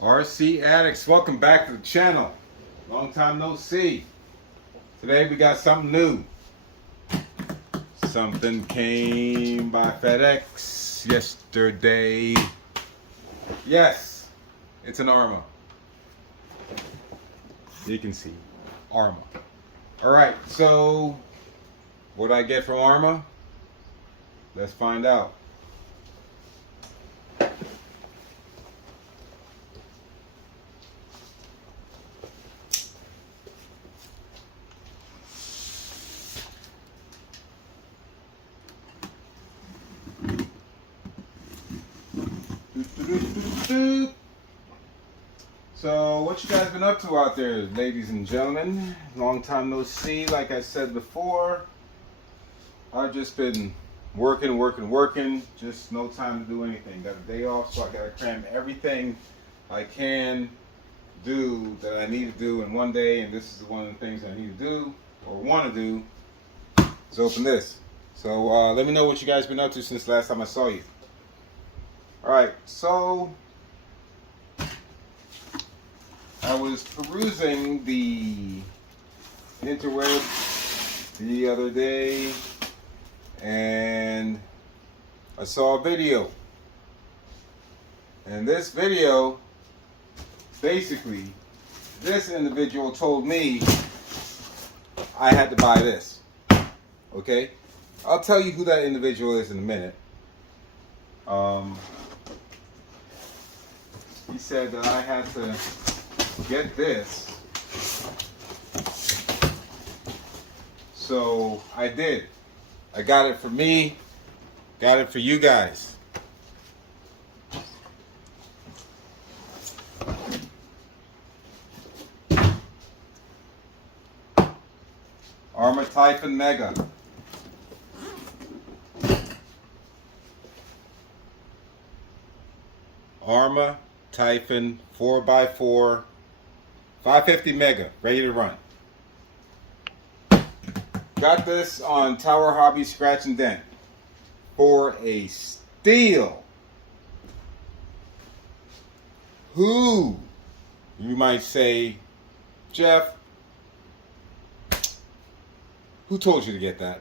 RC Addicts, welcome back to the channel. Long time no see. Today we got something new. Something came by FedEx yesterday. Yes, it's an Arrma. You can see, Arrma. Alright, so what did I get from Arrma? Let's find out. So what you guys been up to out there, ladies and gentlemen? Long time no see. Like I said before, I've just been working. Just no time to do anything. Got a day off, so I gotta cram everything I can do that I need to do in one day, and this is one of the things I need to do or want to do is open this. So let me know what you guys been up to since the last time I saw you. Alright, so I was perusing the interwebs the other day and I saw a video. And this video, basically, this individual told me I had to buy this. Okay? I'll tell you who that individual is in a minute. He said that I had to get this. So I did. I got it for me, got it for you guys. Arrma Typhon Mega. Arrma Typhon 4x4 550 Mega, ready to run. Got this on Tower Hobbies Scratch and Dent for a steal. Who, you might say, Jeff, who told you to get that?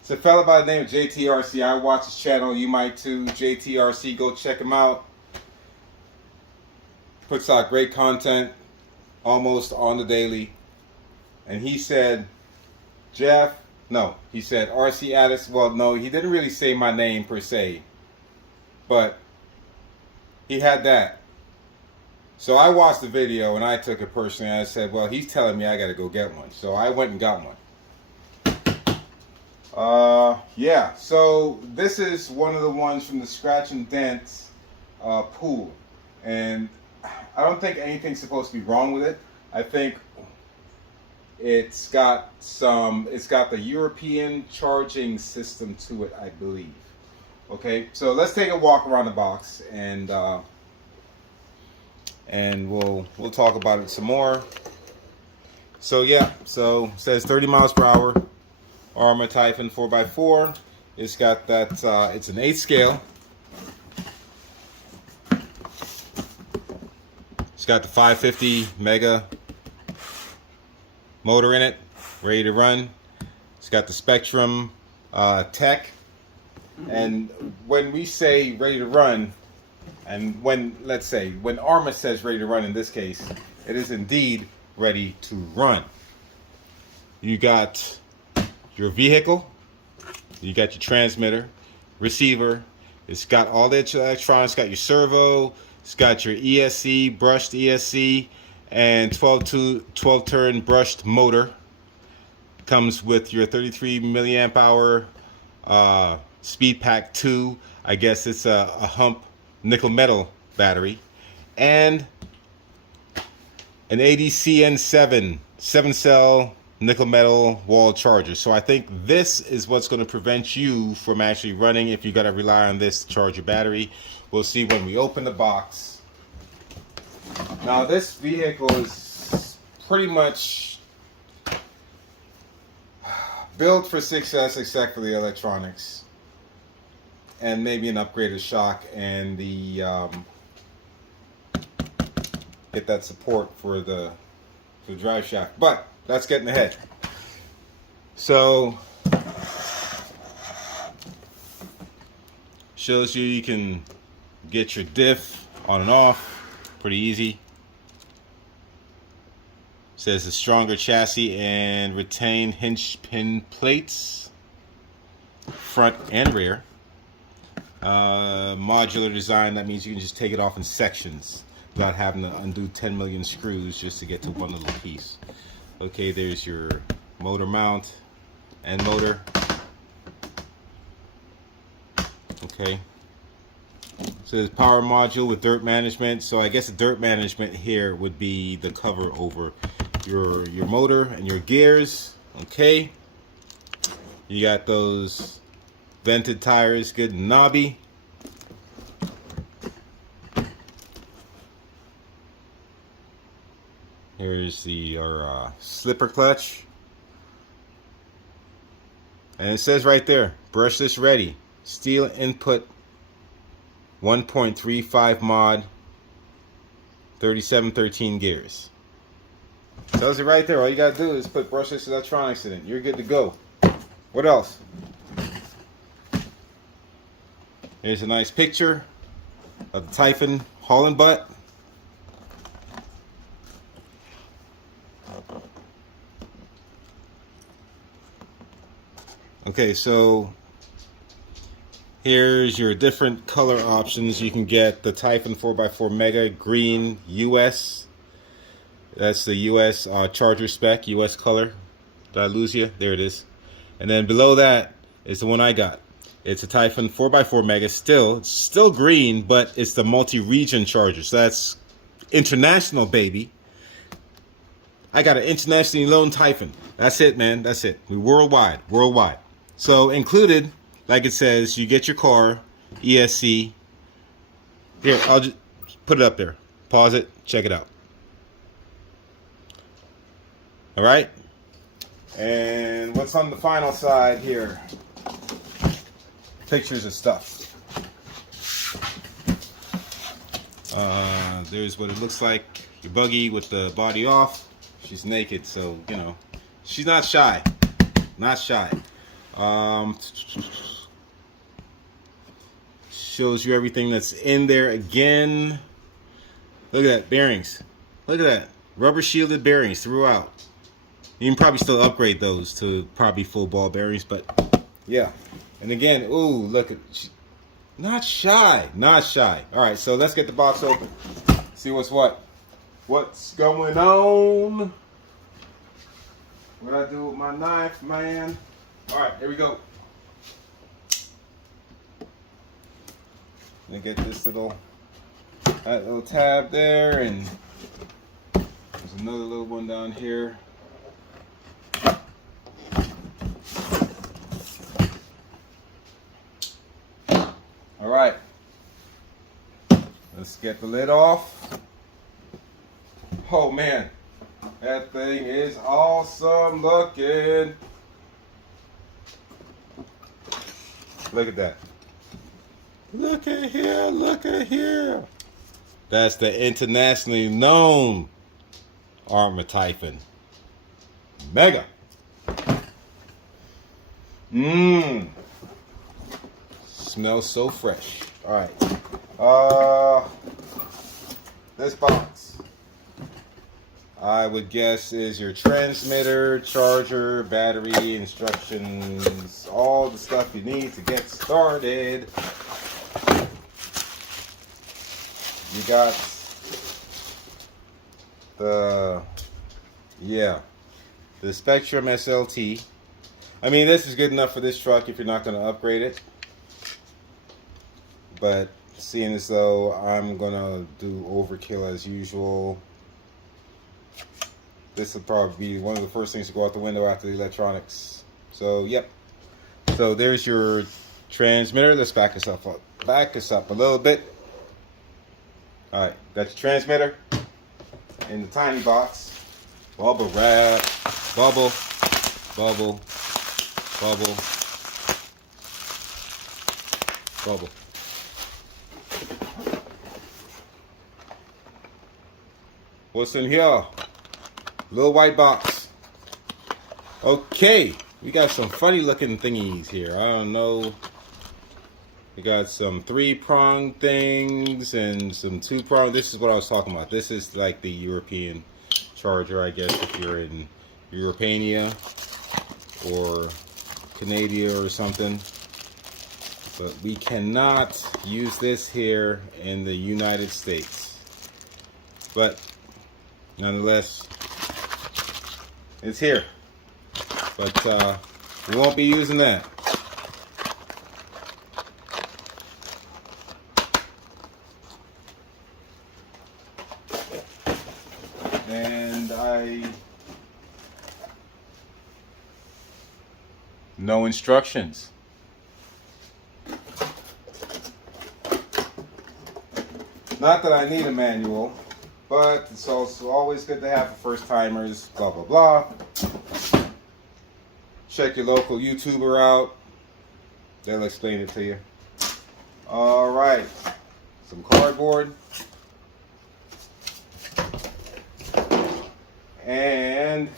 It's a fella by the name of JTRC. I watch his channel. You might too. JTRC, go check him out. Puts out great content almost on the daily. And he said, Jeff, no, he said RC Addicts. Well, no, he didn't really say my name per se, but he had that. So I watched the video and I took it personally. I said, well, he's telling me I got to go get one. So I went and got one. Yeah, so this is one of the ones from the Scratch and Dent pool. And I don't think anything's supposed to be wrong with it. I think it's got the European charging system to it, I believe. Okay, so let's take a walk around the box and we'll talk about it some more. So yeah, so it says 30 miles per hour. Arrma Typhon 4x4. It's got that, it's an 8 scale. It's got the 550 Mega motor in it, ready to run. It's got the Spectrum tech. And when we say ready to run, and when, let's say, when Arrma says ready to run in this case, it is indeed ready to run. You got your vehicle, you got your transmitter, receiver, it's got all the electronics, got your servo, it's got your ESC, brushed ESC, and 12-turn brushed motor. Comes with your 33 milliamp hour Speed Pack 2, I guess it's a hump nickel metal battery, and an ADCN7 7-cell nickel metal wall charger. So I think this is what's going to prevent you from actually running if you got to rely on this to charge your battery. We'll see when we open the box. Now this vehicle is pretty much built for success except for the electronics and maybe an upgraded shock and the get that support for the drive shaft. But that's getting ahead. So shows you can get your diff on and off pretty easy. Says a stronger chassis and retained hinge pin plates, front and rear. Modular design, that means you can just take it off in sections without having to undo 10 million screws just to get to one little piece. Okay, there's your motor mount and motor. Okay. So there's power module with dirt management. So I guess the dirt management here would be the cover over your motor and your gears. Okay. You got those vented tires, good and knobby. Here's our slipper clutch. And it says right there, brushless ready. Steel input 1.35 mod 3713 gears. Tells it right there. All you gotta do is put brushless electronics in it. You're good to go. What else? Here's a nice picture of the Typhon hauling butt. Okay, so here's your different color options. You can get the Typhon 4x4 Mega Green US. That's the US Charger spec, US color. Did I lose you? There it is. And then below that is the one I got. It's a Typhon 4x4 Mega, still green, but it's the multi-region Charger. So that's international, baby. I got an internationally known Typhon. That's it, man. That's it. We're worldwide. So included, like it says, you get your car, ESC. Here, I'll just put it up there. Pause it. Check it out. All right. And what's on the final side here? Pictures of stuff. There's what it looks like. Your buggy with the body off. She's naked, so, you know, she's not shy. Not shy. Shows you everything that's in there again. Look at that, bearings. Look at that. Rubber shielded bearings throughout. You can probably still upgrade those to probably full ball bearings, but yeah. And again, ooh, look at, not shy. All right, so let's get the box open. See what's what. What's going on? What I do with my knife, man? All right, here we go. Let me get this little tab there, and there's another little one down here. All right, let's get the lid off. Oh man, that thing is awesome looking. Look at that. Look at here. That's the internationally known Arrma Typhon Mega. Smells so fresh. All right. This box, I would guess, is your transmitter, charger, battery, instructions, all the stuff you need to get started. You got the Spectrum SLT. I mean, this is good enough for this truck if you're not going to upgrade it. But seeing as though I'm going to do overkill as usual, this will probably be one of the first things to go out the window after the electronics. So, yep. So there's your transmitter. Let's back us up a little bit. All right, got your transmitter in the tiny box. Bubble wrap, bubble. What's in here? Little white box. Okay, we got some funny looking thingies here. I don't know. We got some 3-prong things and some 2-prong. This is what I was talking about. This is like the European charger, I guess, if you're in Europania or Canada or something. But we cannot use this here in the United States. But nonetheless, it's here. But we won't be using that. And no instructions. Not that I need a manual, but it's also always good to have for first timers, blah, blah, blah. Check your local YouTuber out. They'll explain it to you. All right, some cardboard. And,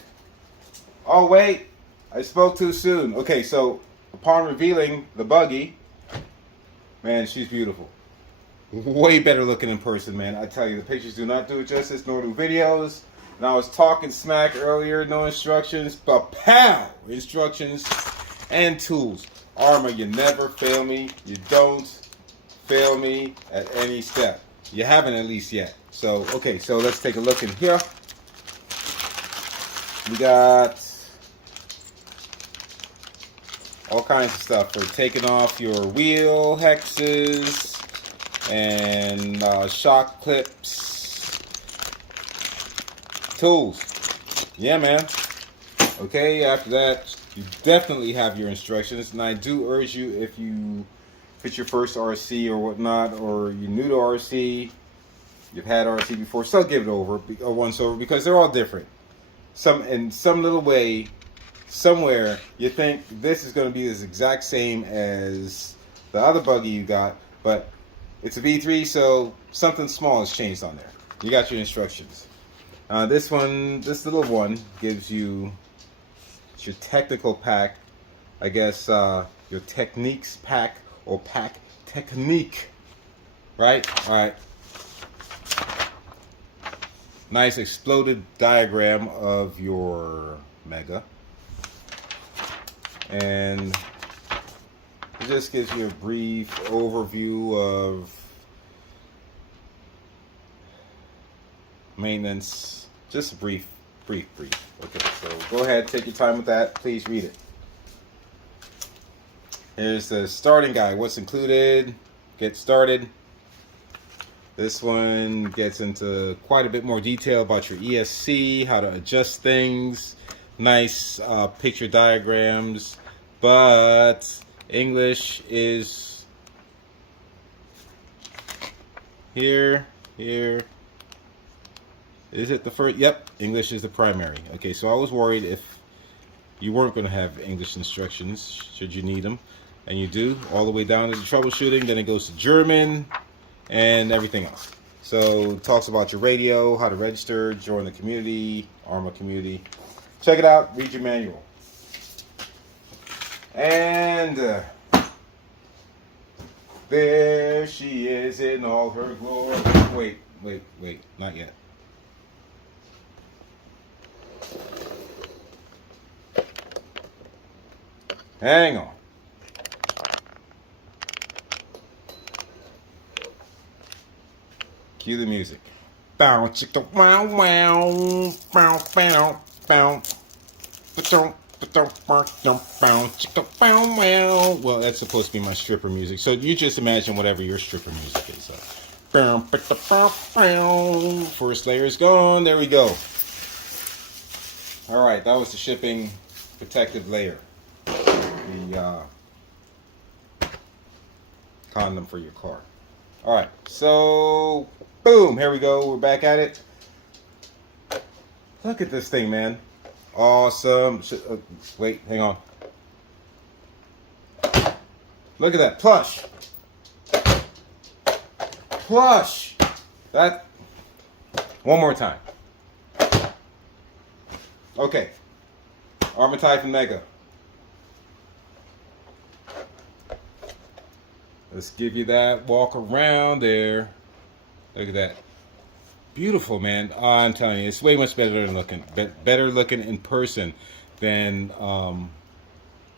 oh wait, I spoke too soon. Okay, so upon revealing the buggy, man, she's beautiful. Way better looking in person, man. I tell you, the pictures do not do it justice, nor do videos. And I was talking smack earlier, no instructions, but pow! Instructions and tools. Arrma, you never fail me. You don't fail me at any step. You haven't at least yet. So, okay, so let's take a look in here. We got all kinds of stuff for taking off your wheel hexes and shock clips, tools. Yeah, man. Okay, after that, you definitely have your instructions, and I do urge you, if it's your first RC or whatnot, or you're new to RC, you've had RC before, still give it over, or once over, because they're all different. In some little way, somewhere, you think this is going to be this exact same as the other buggy you got, but it's a V3, so something small has changed on there. You got your instructions. This little one gives you your technical pack, I guess, your techniques pack, or pack technique, right? All right. Nice exploded diagram of your Mega. And it just gives you a brief overview of maintenance. Just a brief. Okay, so go ahead, take your time with that. Please read it. Here's the starting guide. What's included? Get started. This one gets into quite a bit more detail about your ESC, how to adjust things, nice picture diagrams, but English is here. Is it the first? Yep, English is the primary. Okay, so I was worried if you weren't going to have English instructions, should you need them. And you do, all the way down to the troubleshooting. Then it goes to German and everything else. So it talks about your radio, how to register, join the community, Arrma community. Check it out, read your manual. And there she is in all her glory. Wait, not yet. Hang on. Cue the music. Bow chicka wow wow. Bow bow bow. Well, that's supposed to be my stripper music. So you just imagine whatever your stripper music is. First layer is gone. There we go. All right, that was the shipping protective layer. The condom for your car. All right, so boom, here we go. We're back at it. Look at this thing, man. Awesome. Wait, hang on. Look at that. Plush. That. One more time. Okay. Arrma Typhon Mega. Let's give you that walk around there. Look at that. Beautiful, man. Oh, I'm telling you, it's way much better looking. Better looking in person than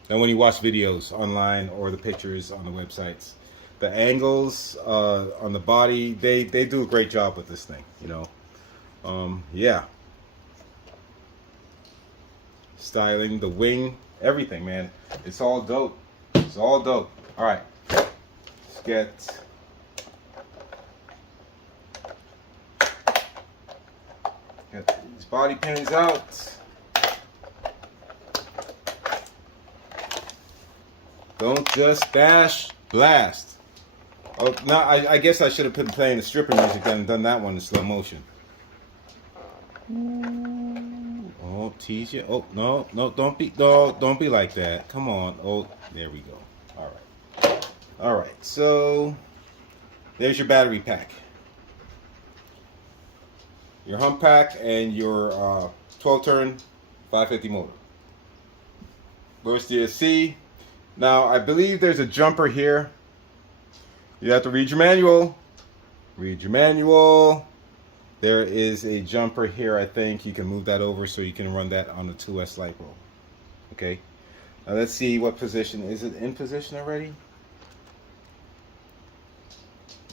when you watch videos online or the pictures on the websites. The angles on the body, they do a great job with this thing, you know. Yeah. Styling, the wing, everything, man. It's all dope. It's all dope. All right. Let's get these body pins out. Don't just dash, blast. Oh, no, I guess I should have been playing the stripper music then and done that one in slow motion. Oh, tease you. Oh, no, don't be like that. Come on. Oh, there we go. All right. So there's your battery pack, your hump pack, and your 12-turn 550 motor. Where's the C? Now I believe there's a jumper here. You have to read your manual. Read your manual. There is a jumper here, I think. You can move that over so you can run that on the 2S LiPo. Okay. Now let's see what position. Is it in position already?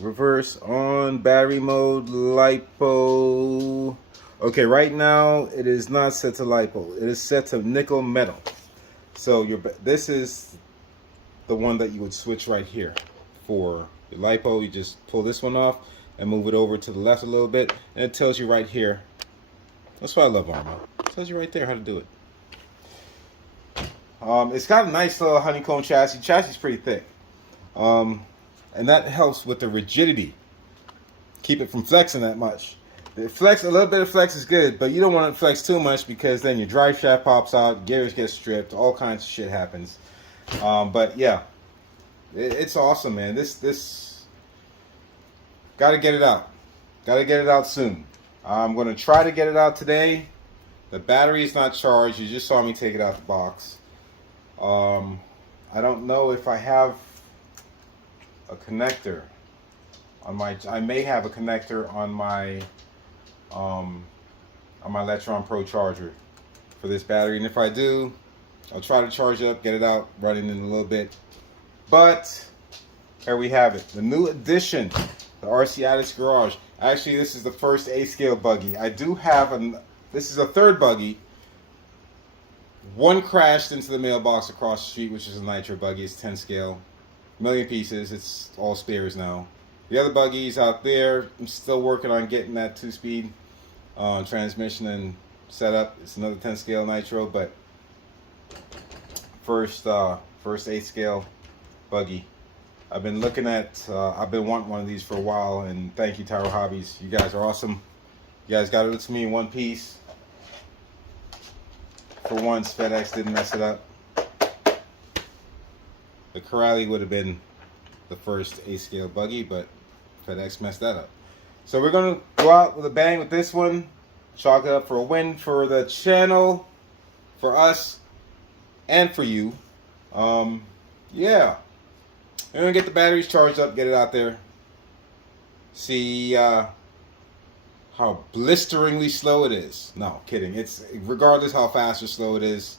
Reverse on battery mode, LiPo. Okay, right now it is not set to LiPo. It is set to nickel metal. So this is the one that you would switch right here for your LiPo. You just pull this one off and move it over to the left a little bit, and it tells you right here. That's why I love Arrma. It tells you right there how to do it. It's got a nice little honeycomb chassis. Chassis is pretty thick, and that helps with the rigidity. Keep it from flexing that much. The flex, a little bit of flex is good, but you don't want to flex too much because then your drive shaft pops out, gears get stripped, all kinds of shit happens. But yeah, it's awesome, man. This got to get it out. Got to get it out soon. I'm going to try to get it out today. The battery is not charged. You just saw me take it out the box. I don't know if I have a connector on my. I may have a connector on my Electron Pro charger for this battery, and if I do, I'll try to charge it up, get it out, running in a little bit. But here we have it, the new addition, the RC Addicts Garage. Actually, this is the first A-scale buggy. I do have this is a third buggy. One crashed into the mailbox across the street, which is a nitro buggy. It's 10 scale, million pieces. It's all spares now. The other buggies out there, I'm still working on getting that 2-speed transmission and set up. It's another 10 scale nitro, but first 8 scale buggy. I've been looking at, I've been wanting one of these for a while, and thank you, Tyro Hobbies. You guys are awesome. You guys got it to me in one piece. For once, FedEx didn't mess it up. The Corrali would have been the first 8-scale buggy, but FedEx messed that up. So we're going to go out with a bang with this one. Chalk it up for a win for the channel, for us, and for you. Yeah. We're going to get the batteries charged up, get it out there. See how blisteringly slow it is. No, kidding. It's regardless how fast or slow it is,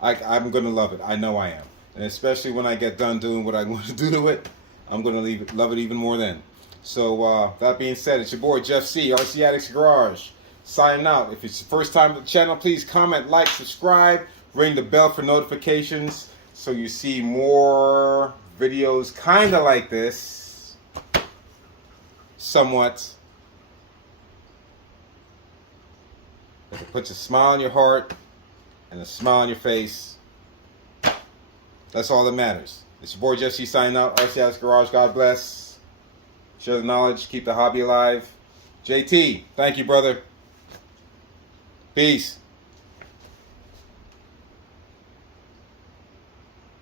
I'm going to love it. I know I am. And especially when I get done doing what I want to do to it, I'm going to love it even more then. So that being said, it's your boy Jeff C, RC Addicts Garage, signing out. If it's your first time to the channel, please comment, like, subscribe, ring the bell for notifications so you see more videos kind of like this, somewhat. It puts a smile on your heart and a smile on your face. That's all that matters. It's your boy Jeff C signing out. RC Addicts Garage. God bless. Share the knowledge. Keep the hobby alive. JT, thank you, brother. Peace.